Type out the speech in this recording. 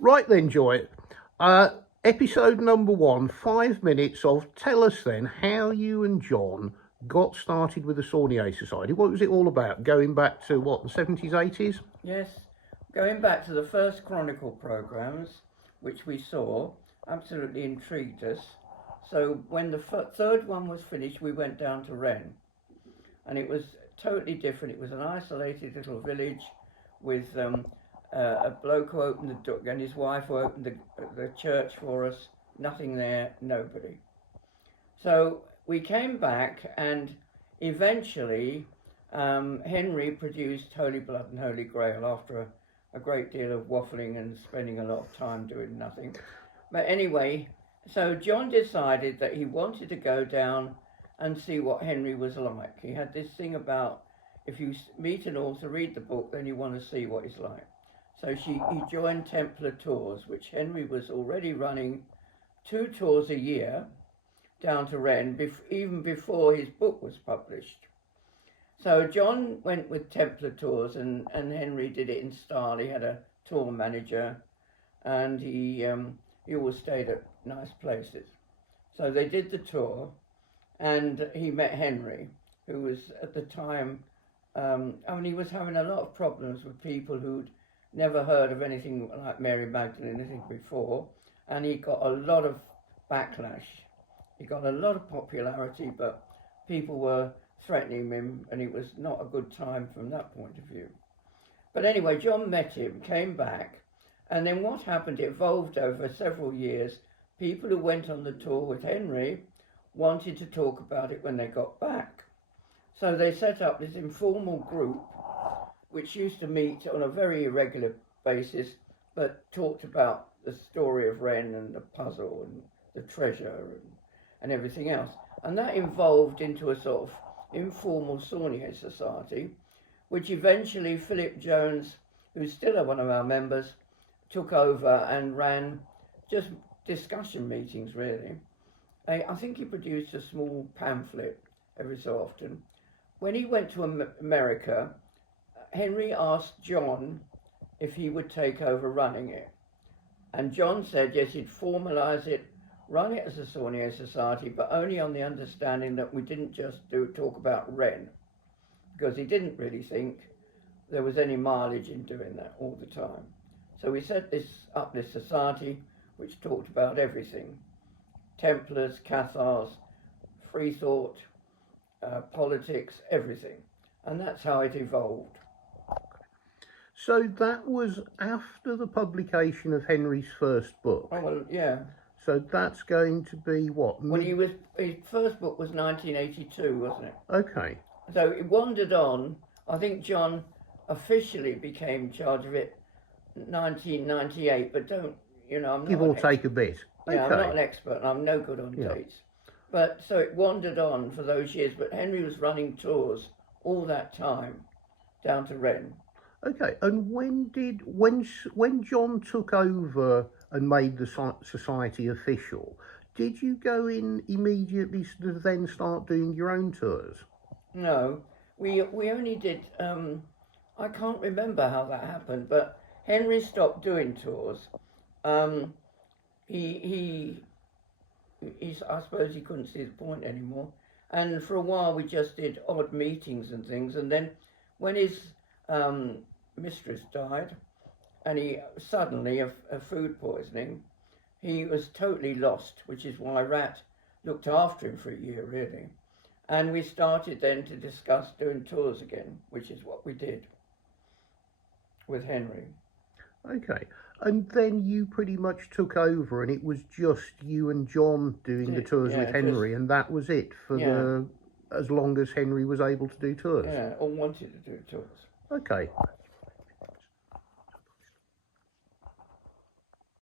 Right then, Joy. Episode number 1, 5 minutes of tell us then how you and John got started with the Sauniere Society. What was it all about? Going back to what, the 70s, 80s? Yes, going back to the first Chronicle programmes, which we saw, absolutely intrigued us. So when the third one was finished, we went down to Wren, and it was totally different. It was an isolated little village with a bloke who opened the door and his wife who opened the church for us. Nothing there, nobody. So we came back, and eventually Henry produced Holy Blood and Holy Grail after a great deal of waffling and spending a lot of time doing nothing. But anyway, so John decided that he wanted to go down and see what Henry was like. He had this thing about, if you meet an author, read the book, then you want to see what he's like. So he joined Templar Tours, which Henry was already running 2 tours a year down to Wren, even before his book was published. So John went with Templar Tours, and Henry did it in style. He had a tour manager, and he always stayed at nice places. So they did the tour, and he met Henry, who was at the time, he was having a lot of problems with people who'd never heard of anything like Mary Magdalene, anything before, and he got a lot of backlash. He got a lot of popularity, but people were threatening him, and it was not a good time from that point of view. But anyway, John met him, came back, and then what happened, it evolved over several years. People who went on the tour with Henry wanted to talk about it when they got back. So they set up this informal group, which used to meet on a very irregular basis, but talked about the story of Wren and the puzzle and the treasure and everything else. And that evolved into a sort of informal Sauniere Society, which eventually Philip Jones, who's still one of our members, took over and ran just discussion meetings, really. I think he produced a small pamphlet every so often. When he went to America, Henry asked John if he would take over running it. And John said, yes, he'd formalise it, run it as a Sauniere Society, but only on the understanding that we didn't just talk about Wren, because he didn't really think there was any mileage in doing that all the time. So we set this society, which talked about everything: Templars, Cathars, free thought, politics, everything. And that's how it evolved. So that was after the publication of Henry's first book. Oh, well, yeah. So that's going to be what? Well, his first book was 1982, wasn't it? Okay. So it wandered on. I think John officially became in charge of it 1998, but I'm not give or take a bit. Yeah, okay. I'm not an expert, and I'm no good on dates. But so it wandered on for those years, but Henry was running tours all that time down to Wren. Okay, and when John took over and made the society official, did you go in immediately to then start doing your own tours? No, we only did. I can't remember how that happened, but Henry stopped doing tours. He I suppose he couldn't see the point anymore, and for a while we just did odd meetings and things. And then when his mistress died, and he suddenly of food poisoning, he was totally lost, which is why Rat looked after him for a year, really. And we started then to discuss doing tours again, which is what we did with Henry. Okay, and then you pretty much took over, and it was just you and John doing the tours with Henry, and that was it for as long as Henry was able to do tours. Yeah, or wanted to do tours. Okay.